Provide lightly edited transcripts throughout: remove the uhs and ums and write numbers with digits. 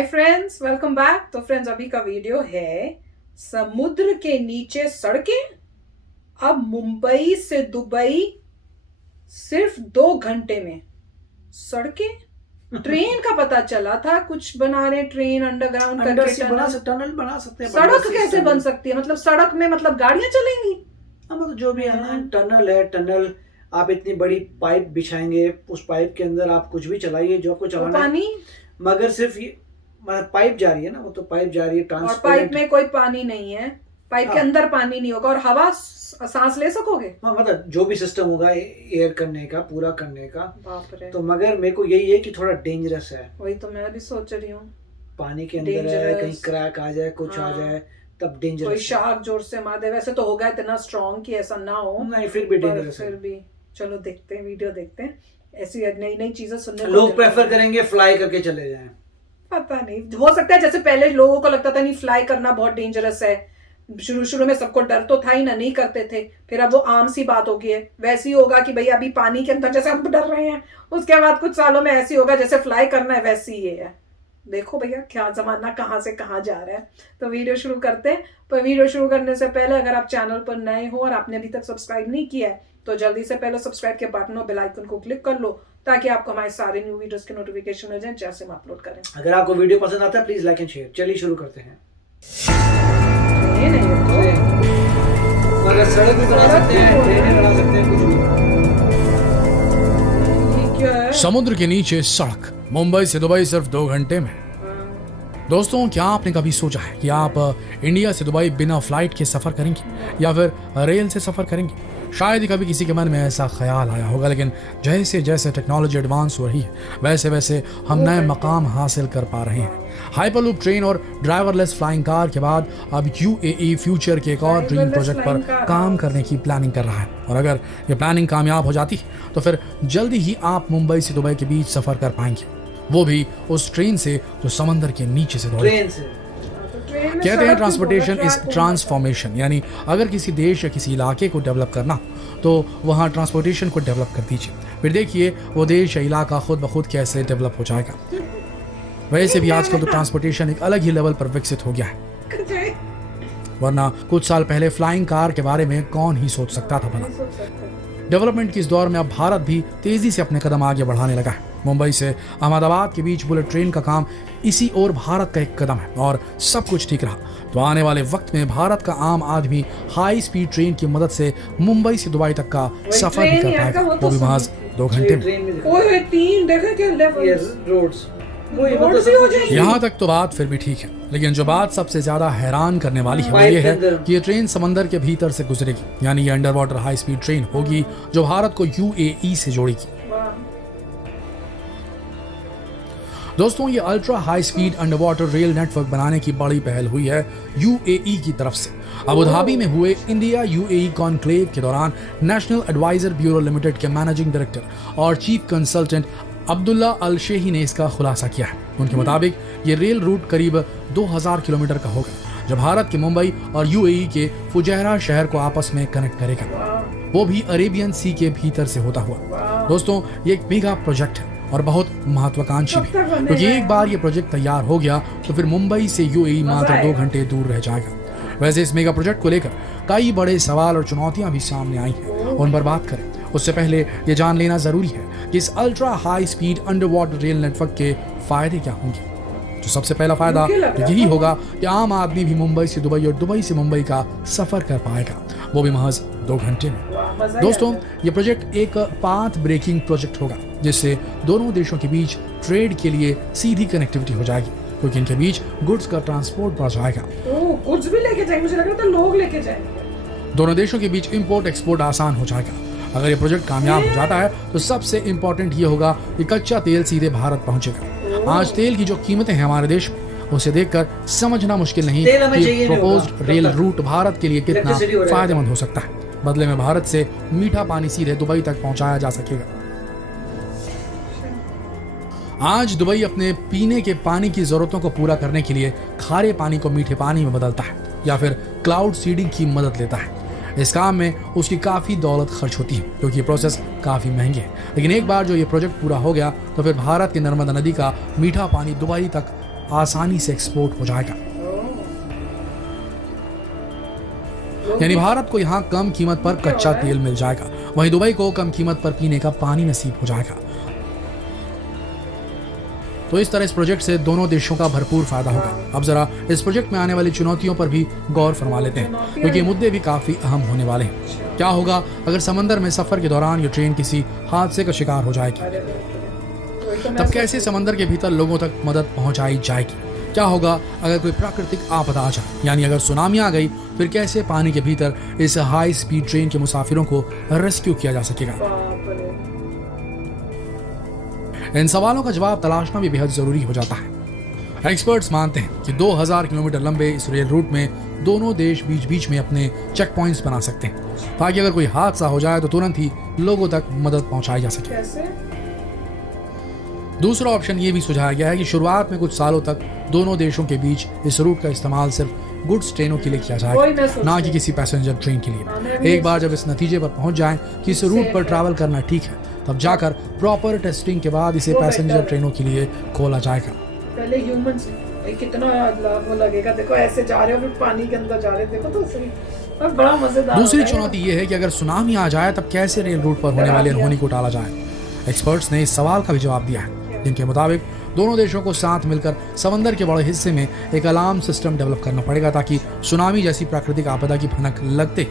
Hi friends, welcome back. तो friends, अभी का वीडियो है समुद्र के नीचे सड़कें। अब मुंबई से दुबई सिर्फ 2 घंटे में सड़कें। ट्रेन का पता चला था कुछ बना रहे, ट्रेन अंडरग्राउंड करके टनल बना सकते हैं। सड़क कैसे बन सकती है? मतलब सड़क में मतलब गाड़ियां चलेंगी? मतलब जो भी है ना, टनल है। टनल आप इतनी बड़ी पाइप बिछाएंगे, उस पाइप के अंदर आप कुछ भी चलाइए जो आपको चलाना है, पानी मगर सिर्फ ये पाइप जा रही है ना, वो तो पाइप जा रही है और पाइप में कोई पानी नहीं है, पाइप के अंदर पानी नहीं होगा और हवा सांस ले सकोगे? हाँ, मतलब जो भी सिस्टम होगा एयर करने का, पूरा करने का। बाप रे। तो मगर मेरे को यही है कि थोड़ा डेंजरस है। वही तो मैं भी सोच रही हूँ, पानी के अंदर है, कहीं क्रैक आ जाए, कुछ आ जाए तब डेंजरस। कोई शार्क जोर से मार दे। वैसे तो होगा इतना स्ट्रॉन्ग कि ऐसा ना हो, नहीं फिर भी डेंजरस है। फिर भी चलो देखते हैं, वीडियो देखते हैं। ऐसी नई नई चीजें सुनने को लोग प्रेफर करेंगे फ्लाई करके चले जाएं। पता नहीं, हो सकता है जैसे पहले लोगों को लगता था नहीं फ्लाई करना बहुत डेंजरस है, शुरू शुरू में सबको डर तो था ही ना, नहीं करते थे, फिर अब वो आम सी बात हो गई है। वैसे ही होगा कि भाई अभी पानी के अंदर जैसे हम डर रहे हैं, उसके बाद कुछ सालों में ऐसी होगा जैसे फ्लाई करना है वैसे ही है। देखो भैया क्या जमाना कहाँ से कहाँ जा रहा है। तो वीडियो शुरू करते हैं। पर वीडियो शुरू करने से पहले अगर आप चैनल पर नए हो और आपने अभी तक सब्सक्राइब नहीं किया है तो जल्दी से पहले सब्सक्राइब के बटन और बेल आइकन को क्लिक कर लो, ताकि आपको हमारे सारे न्यू वीडियोस के नोटिफिकेशन मिल जाए जैसे हम अपलोड करें। अगर आपको वीडियो पसंद आता है प्लीज लाइक एंड शेयर। चलिए शुरू करते हैं। ये नहीं मगर सड़क भी बना सकते हैं, ट्रेनें बना सकते हैं, कुछ भी। क्या है? समुद्र के नीचे सड़क, मुंबई से दुबई सिर्फ 2 घंटे में। दोस्तों, क्या आपने कभी सोचा है कि आप इंडिया से दुबई बिना फ्लाइट के सफर करेंगे या फिर रेल से सफर करेंगे? शायद ही कभी किसी के मन में ऐसा ख्याल आया होगा, लेकिन जैसे जैसे टेक्नोलॉजी एडवांस हो रही है वैसे वैसे हम नए मकाम हासिल कर पा रहे हैं। हाइपरलूप ट्रेन और ड्राइवरलेस फ्लाइंग कार के बाद अब यूएई फ्यूचर के एक और ड्रीम प्रोजेक्ट पर काम करने की प्लानिंग कर रहा है। और अगर ये प्लानिंग कामयाब हो जाती है तो फिर जल्दी ही आप मुंबई से दुबई के बीच सफर कर पाएंगे, वो भी उस ट्रेन से जो समंदर के नीचे से दौड़े। कहते हैं ट्रांसपोर्टेशन इज ट्रांसफॉर्मेशन, यानी अगर किसी देश या किसी इलाके को डेवलप करना तो वहाँ ट्रांसपोर्टेशन को डेवलप कर दीजिए, फिर देखिए वो देश या इलाका खुद ब खुद कैसे डेवलप हो जाएगा। वैसे भी आजकल तो ट्रांसपोर्टेशन एक अलग ही लेवल पर विकसित हो गया है, वरना कुछ साल पहले फ्लाइंग कार के बारे में कौन ही सोच सकता था भला। डेवलपमेंट के इस दौर में अब भारत भी तेजी से अपने कदम आगे बढ़ाने लगा है। मुंबई से अहमदाबाद के बीच बुलेट ट्रेन का काम इसी ओर भारत का एक कदम है और सब कुछ ठीक रहा तो आने वाले वक्त में भारत का आम आदमी हाई स्पीड ट्रेन की मदद से मुंबई से दुबई तक का सफर भी कर पाएगा, वो भी महज 2 घंटे में। यहाँ तक तो बात फिर भी ठीक है, लेकिन जो बात सबसे ज्यादा हैरान करने वाली है वो ये है कि ये ट्रेन समंदर के भीतर से गुजरेगी, यानी ये under water high speed train होगी जो भारत को यूएई से जोड़ेगी। दोस्तों, ये ultra high speed under water rail network बनाने की बड़ी पहल हुई है यूएई की तरफ से। अबू धाबी में हुए इंडिया यूएई कॉन्क्लेव के दौरान नेशनल एडवाइजर ब्यूरो लिमिटेड के मैनेजिंग डायरेक्टर और चीफ कंसल्टेंट अब्दुल्ला अल शेही ने इसका खुलासा किया है। उनके मुताबिक ये रेल रूट करीब 2000 किलोमीटर का होगा, जो भारत के मुंबई और यूएई के फुजैरा शहर को आपस में कनेक्ट करेगा, वो भी अरेबियन सी के भीतर से होता हुआ। दोस्तों, ये एक मेगा प्रोजेक्ट है और बहुत महत्वाकांक्षी भी, क्योंकि एक बार ये प्रोजेक्ट तैयार हो गया तो फिर मुंबई से यूएई मात्र 2 घंटे दूर रह जाएगा। वैसे इस मेगा प्रोजेक्ट को लेकर कई बड़े सवाल और चुनौतियां भी सामने आई हैं। उन पर बात करें उससे पहले ये जान लेना जरूरी है कि इस ultra high speed under water rail network के फायदे क्या होंगे। तो सबसे पहला फायदा यही होगा कि आम आदमी भी मुंबई से दुबई और दुबई से मुंबई का सफर कर पाएगा, वो भी महज 2 घंटे में। दोस्तों, ये प्रोजेक्ट एक पाथ ब्रेकिंग प्रोजेक्ट होगा, जिससे दोनों देशों के बीच ट्रेड के लिए सीधी कनेक्टिविटी हो जाएगी, क्योंकि इनके बीच गुड्स का ट्रांसपोर्ट बढ़ जाएगा। गुड्स भी लेके जाएंगे, मुझे लग रहा था लोग लेके जाएंगे। दोनों देशों के बीच इंपोर्ट एक्सपोर्ट आसान हो जाएगा। अगर ये प्रोजेक्ट कामयाब हो जाता है तो सबसे इम्पोर्टेंट ये होगा कि कच्चा तेल सीधे भारत पहुंचेगा। आज तेल की जो कीमतें हैं हमारे देश में, उसे देखकर समझना मुश्किल नहीं कि प्रोपोज्ड रेल रूट भारत के लिए कितना फायदेमंद हो सकता है। बदले में भारत से मीठा पानी सीधे दुबई तक पहुंचाया जा सकेगा। आज दुबई अपने पीने के पानी की जरूरतों को पूरा करने के लिए खारे पानी को मीठे पानी में बदलता है या फिर क्लाउड सीडिंग की मदद लेता है। इस काम में उसकी काफ़ी दौलत खर्च होती है, क्योंकि ये प्रोसेस काफ़ी महंगी है। लेकिन एक बार जो ये प्रोजेक्ट पूरा हो गया तो फिर भारत की नर्मदा नदी का मीठा पानी दुबई तक आसानी से एक्सपोर्ट हो जाएगा। यानी भारत को यहाँ कम कीमत पर कच्चा तेल मिल जाएगा, वहीं दुबई को कम कीमत पर पीने का पानी नसीब हो जाएगा। तो इस तरह इस प्रोजेक्ट से दोनों देशों का भरपूर फायदा होगा। अब जरा इस प्रोजेक्ट में आने वाली चुनौतियों पर भी गौर फरमा लेते हैं, क्योंकि ये मुद्दे भी काफी अहम होने वाले हैं। क्या होगा अगर समंदर में सफर के दौरान ये ट्रेन किसी हादसे का शिकार हो जाएगी? तब कैसे समंदर के भीतर लोगों तक मदद पहुंचाई जाएगी? क्या होगा अगर कोई प्राकृतिक आपदा आ जाए, यानी अगर सुनामी आ गई, फिर कैसे पानी के भीतर इस हाई स्पीड ट्रेन के मुसाफिरों को रेस्क्यू किया जा सकेगा? इन सवालों का जवाब तलाशना भी बेहद जरूरी हो जाता है। एक्सपर्ट्स मानते हैं कि 2000 किलोमीटर लंबे इस रेल रूट में दोनों देश बीच बीच में अपने चेक पॉइंट्स बना सकते हैं, ताकि अगर कोई हादसा हो जाए तो तुरंत ही लोगों तक मदद पहुंचाई जा सके। कैसे? दूसरा ऑप्शन ये भी सुझाया गया है कि शुरुआत में कुछ सालों तक दोनों देशों के बीच इस रूट का इस्तेमाल सिर्फ गुड्स ट्रेनों के लिए किया जाएगा, ना कि किसी पैसेंजर ट्रेन के लिए। एक बार जब इस नतीजे पर पहुंच जाएं कि इस रूट पर ट्रैवल करना ठीक है, तब जाकर प्रॉपर टेस्टिंग के बाद इसे पैसेंजर ट्रेनों के लिए खोला जाएगा। पहले ह्यूमन से कितना वो लगेगा, देखो ऐसे जा रहे हो फिर पानी के अंदर जा रहे हो, देखो तो सही, और बड़ा मजेदार। दूसरी चुनौती ये है कि अगर सुनामी आ जाए तब कैसे रेल रूट पर होने वाली अनहोनी को टाला जाए। एक्सपर्ट्स ने इस सवाल का भी जवाब दिया है, जिनके मुताबिक दोनों देशों को साथ मिलकर समंदर के बड़े हिस्से में एक अलार्म सिस्टम डेवलप करना पड़ेगा, ताकि सुनामी जैसी प्राकृतिक आपदा की भनक लगते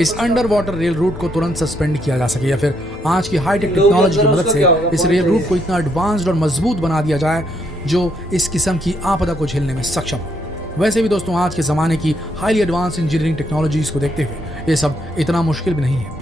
इस अंडर वाटर रेल रूट को तुरंत सस्पेंड किया जा सके, या फिर आज की हाईटेक टेक्नोलॉजी की मदद से इस रेल रूट को इतना एडवांस्ड और मजबूत बना दिया जाए जो इस किस्म की आपदा को झेलने में सक्षम हो। वैसे भी दोस्तों, आज के जमाने की हाईली एडवांस इंजीनियरिंग टेक्नोलॉजीज को देखते हुए ये सब इतना मुश्किल भी नहीं है।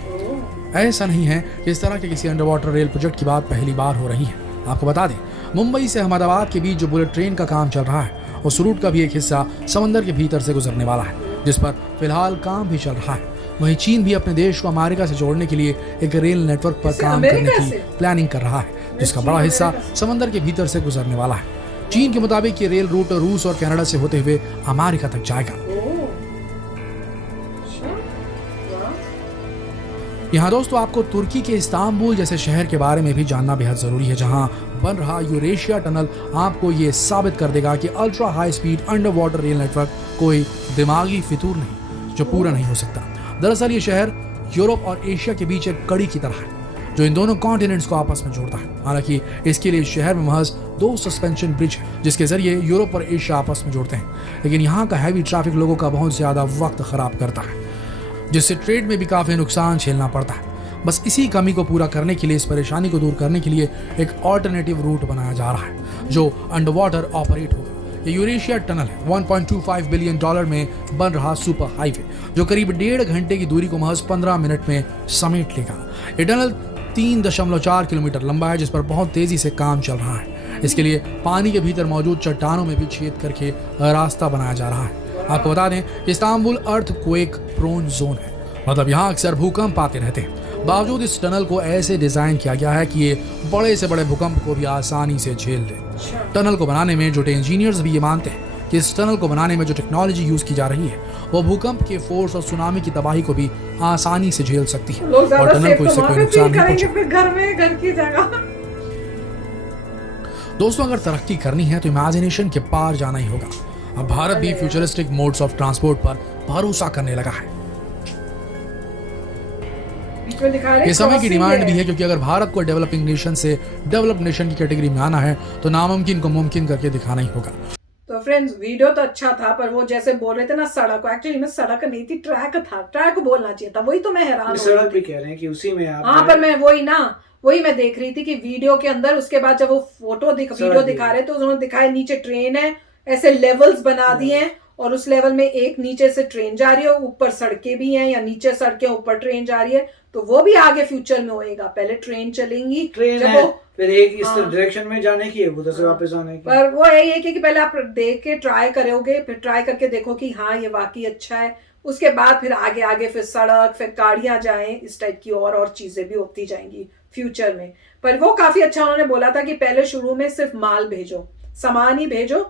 ऐसा नहीं है कि इस तरह के किसी अंडर वाटर रेल प्रोजेक्ट की बात पहली बार हो रही है। आपको बता दें, मुंबई से अहमदाबाद के बीच जो बुलेट ट्रेन का काम चल रहा है, उस रूट का भी एक हिस्सा समंदर के भीतर से गुजरने वाला है, जिस पर फिलहाल काम भी चल रहा है। वहीं चीन भी अपने देश को अमेरिका से जोड़ने के लिए एक रेल नेटवर्क पर काम करने की प्लानिंग कर रहा है, जिसका बड़ा हिस्सा समंदर के भीतर से गुजरने वाला है। चीन के मुताबिक ये रेल रूट रूस और कनाडा से होते हुए अमेरिका तक जाएगा। यहाँ दोस्तों, आपको तुर्की के इस्तांबुल जैसे शहर के बारे में भी जानना बेहद जरूरी है, जहाँ बन रहा यूरेशिया टनल आपको ये साबित कर देगा कि ultra high speed under water rail network कोई दिमागी फितूर नहीं जो पूरा नहीं हो सकता। दरअसल ये शहर यूरोप और एशिया के बीच एक कड़ी की तरह है, जो इन दोनों कॉन्टिनेंट्स को आपस में जोड़ता है। हालांकि इसके लिए शहर में महज 2 सस्पेंशन ब्रिज है, जिसके जरिए यूरोप और एशिया आपस में जोड़ते हैं। लेकिन यहाँ का हैवी ट्रैफिक लोगों का बहुत ज्यादा वक्त खराब करता है, जिससे ट्रेड में भी काफी नुकसान झेलना पड़ता है। बस इसी कमी को पूरा करने के लिए, इस परेशानी को दूर करने के लिए एक ऑल्टरनेटिव रूट बनाया जा रहा है, जो अंडर वाटर ऑपरेट होगा। ये यूरेशिया टनल है, $1.25 बिलियन में बन रहा सुपर हाईवे, जो करीब 1.5 घंटे की दूरी को महज 15 मिनट में समेट लेगा। ये टनल 3.4 किलोमीटर लंबा है, जिस पर बहुत तेजी से काम चल रहा है। इसके लिए पानी के भीतर मौजूद चट्टानों में भी छेद करके रास्ता बनाया जा रहा है। आपको बता दें, इस्तांबुल अर्थक्वेक प्रोन जोन है, मतलब यहाँ अक्सर भूकंप आते रहते हैं। बावजूद इस टनल को ऐसे डिजाइन किया गया है कि ये बड़े से बड़े भूकंप को भी आसानी से झेल ले। टनल को बनाने में जुटे इंजीनियर्स भी ये मानते हैं कि इस टनल को बनाने में जो टेक्नोलॉजी यूज की जा रही है, वो भूकंप के फोर्स और सुनामी की तबाही को भी आसानी से झेल सकती है, और टनल को इससे कोई नुकसान नहीं पहुंचेगा। घर की जगह दोस्तों, अगर तरक्की करनी है तो इमेजिनेशन के पार जाना ही होगा। अब भारत भी फ्यूचरिस्टिक मोड्स ऑफ ट्रांसपोर्ट पर भरोसा करने लगा है। ये समय की डिमांड भी है, क्योंकि अगर भारत को डेवलपिंग नेशन से डेवलप्ड नेशन की कैटेगरी में आना है तो नामुमकिन को मुमकिन करके दिखाना ही होगा। तो फ्रेंड्स, वीडियो तो अच्छा था, पर वो जैसे बोल रहे थे ना सड़क, एक्चुअली में सड़क नहीं थी, ट्रैक था, ट्रैक बोलना चाहिए था। वही तो मैं हैरान हूँ। सड़क भी कह रहे हैं कि उसी में आप। हाँ, पर मैं वही मैं देख रही थी कि वीडियो के अंदर, उसके बाद जब वो वीडियो दिखा रहे थे, उन्होंने दिखाया नीचे ट्रेन है, ऐसे लेवल्स बना दिए हैं, और उस लेवल में एक नीचे से ट्रेन जा रही है, ऊपर सड़कें भी हैं, या नीचे सड़कें ऊपर ट्रेन जा रही है। तो वो भी आगे फ्यूचर में होएगा। पहले ट्रेन चलेंगी, ट्रेन है, फिर एक इस डायरेक्शन में जाने की है, उधर से वापस आने की। पर वो यही है कि पहले आप देख के ट्राई करोगे, फिर ट्राई करके देखो कि हाँ ये वाकई अच्छा है। उसके बाद फिर आगे फिर सड़क, फिर गाड़ियां जाएं, इस टाइप की और चीजें भी होती जाएंगी फ्यूचर में। पर वो काफी अच्छा उन्होंने बोला था कि पहले शुरू में सिर्फ माल भेजो, सामान ही भेजो,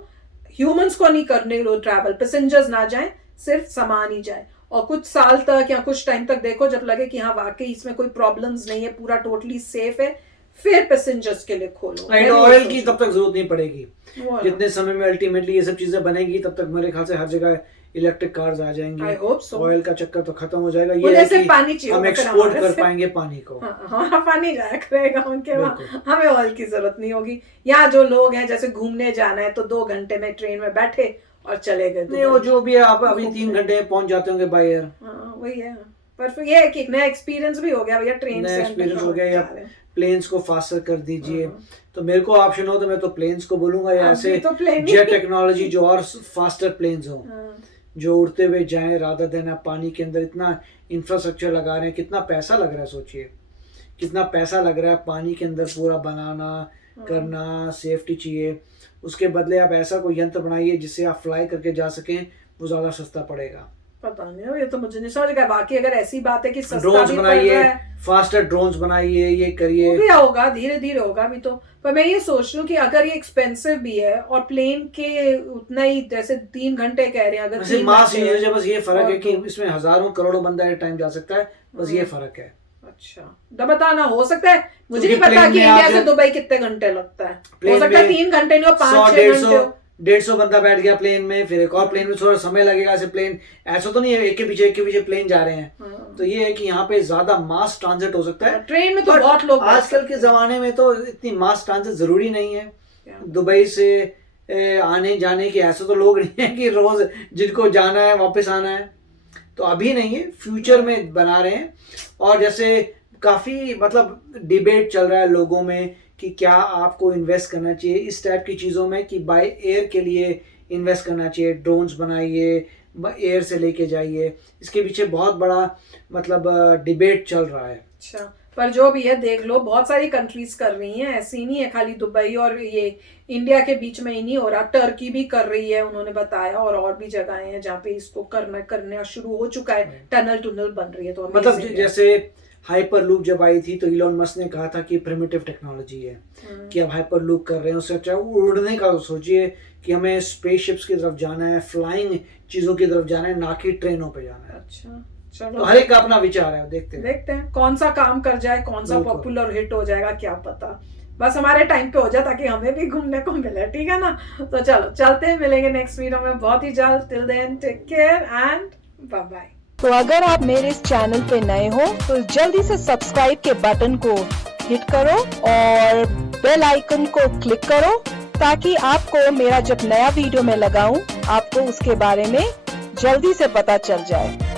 ह्यूमंस को नहीं करने लो ट्रैवल, पैसेंजर्स ना जाए, सिर्फ सामान ही जाए। और कुछ साल तक या कुछ टाइम तक देखो, जब लगे कि हाँ वाकई इसमें कोई प्रॉब्लम्स नहीं है, पूरा टोटली सेफ है, फिर पैसेंजर्स के लिए खोलो। राइट, मैंने ऑयल वो की सोचा। तब तक जरूरत नहीं पड़ेगी। वो है। जितने समय में अल्टीमेटली ये सब चीजें बनेगी तब तक मेरे ख्याल से हर जगह इलेक्ट्रिक कार्स आ I जाएंगी। hope so। ऑयल का चक्कर तो खत्म हो जाएगा। मुझे ये है सिर्फ कि पानी चाहिए हम होगा फिर एक्सपोर्ट हमारे कर से। पाएंगे पानी को। हाँ, पानी जाया करेगा उनके वहाँ, बिल्कुल। हमें ऑयल की जरूरत नहीं होगी। यहाँ जो लोग हैं जैसे घूमने जाना है तो 2 घंटे में ट्रेन में बैठे और चले गए नहीं, वो दुबई। जो भी है आप अभी घूमने। 3 घंटे में पहुंच जाते होंगे बाय एयर। हाँ वही है, पर फिर ये है कि एक नया एक्सपीरियंस भी हो गया भैया, ट्रेन नया से एक्सपीरियंस हो अंदर गया। या जा रहे हैं। प्लेन्स को फास्टर कर दीजिए। हाँ। तो मेरे को ऑप्शन हो तो मैं तो प्लेन्स को बोलूंगा, या अभी ऐसे तो plane ही- जेट टेक्नोलॉजी जो और फास्टर प्लेन्स हो, हाँ, जो उड़ते हुए जाएं रादर देन आप पानी के अंदर इतना इंफ्रास्ट्रक्चर लगा रहे हैं। कितना पैसा लग रहा है, सोचिए कितना पैसा लग रहा है पानी के अंदर पूरा बनाना करना, सेफ्टी चाहिए। उसके बदले आप ऐसा कोई यंत्र बनाइए जिससे आप फ्लाई करके जा सकें, वो ज्यादा सस्ता पड़ेगा। पता नहीं, ये तो मुझे नहीं समझ गया। बाकी अगर ऐसी बात है कि सस्ता ड्रोन्स भी पड़ बनाइए, रहा है, फास्टर ड्रोन्स बनाइए, ये वो करिए। भी होगा, धीरे धीरे होगा भी तो। पर मैं ये सोच रही हूँ कि अगर ये एक्सपेंसिव भी है और प्लेन के उतना ही, जैसे 3 घंटे कह रहे हैं, अगर वैसे 3 मास घंटे यूजेज है, बस ये फर्क और है कि तो- इसमें हजारों करोड़ों बंदा एक टाइम जा सकता है, बस ये फर्क है। अच्छा, तो बताना हो सकता है, मुझे नहीं क्योंकि पता plane कि में इंडिया आप से जब- दुबई कितने घंटे लगता है। हो प्लेन सकता है में 3 घंटे नहीं हो, 100, 5-6 घंटे हो। 150 बंदा बैठ गया प्लेन में, फिर एक और प्लेन में थोड़ा समय लगेगा। ऐसे प्लेन ऐसा तो नहीं है एक के पीछे प्लेन जा रहे हैं। हाँ। तो ये है कि यहाँ पे ज्यादा मास ट्रांजिट हो सकता है। ट्रेन में तो But बहुत लोग बैठ आजकल सकते के हैं। जमाने में तो इतनी मास ट्रांजिट जरूरी नहीं है। क्या? दुबई से आने जाने के ऐसे तो लोग नहीं है कि रोज जिनको जाना है वापस आना है। तो अभी नहीं है, फ्यूचर में बना रहे हैं। और जैसे काफी मतलब डिबेट चल रहा है लोगों में कि क्या आपको इन्वेस्ट करना चाहिए इस टाइप की चीज़ों में, कि बाय एयर के लिए इन्वेस्ट करना चाहिए, ड्रोन्स बनाइए, एयर से लेके जाइए। इसके पीछे बहुत बड़ा मतलब डिबेट चल रहा है। अच्छा, पर जो भी है देख लो, बहुत सारी कंट्रीज कर रही हैं, ऐसी नहीं है खाली दुबई और ये इंडिया के बीच में ही नहीं हो रहा। टर्की भी कर रही है उन्होंने बताया, और भी जगहें हैं जहाँ पे इसको करना शुरू हो चुका है। टनल बन रही है, तो मतलब amazing है। जैसे हाइपर लूप जब आई थी तो इलॉन मस्क ने कहा था कि प्रिमिटिव टेक्नोलॉजी है कि अब हाइपर लूप कर रहे हैं। उससे अच्छा उड़ने का सोचिए कि हमें स्पेसशिप्स की तरफ जाना है, फ्लाइंग चीजों की तरफ जाना है, ना कि ट्रेनों पे जाना है। अच्छा तो चलो, हर एक का अपना विचार है, देखते हैं। कौन सा काम कर जाए, कौन सा बिल्कुल। पॉपुलर हिट हो जाएगा, क्या पता। बस हमारे टाइम पे हो जाए ताकि हमें भी घूमने को मिले, ठीक है ना। तो चलो चलते हैं, मिलेंगे नेक्स्ट वीडियो में बहुत ही जल्द। Till then take care and bye bye. तो अगर आप मेरे इस चैनल पे नए हो तो जल्दी से सब्सक्राइब के बटन को हिट करो और बेल आइकन को क्लिक करो, ताकि आपको मेरा जब नया वीडियो मैं लगाऊं आपको उसके बारे में जल्दी से पता चल जाए।